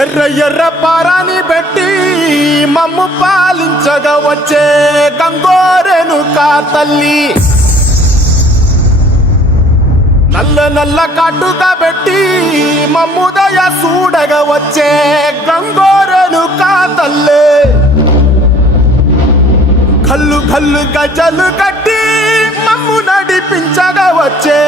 ఎర్ర ఎర్ర పారాని పెట్టి మమ్ము పాలించగా వచ్చే గంగోరేణుకా తల్లి నల్ల నల్ల కాటుగా పెట్టి మమ్ముదయ చూడగా వచ్చే గంగోరేణుకా తల్లి కల్లు కల్లు గజలు కట్టి మమ్ము నడిపించగా వచ్చే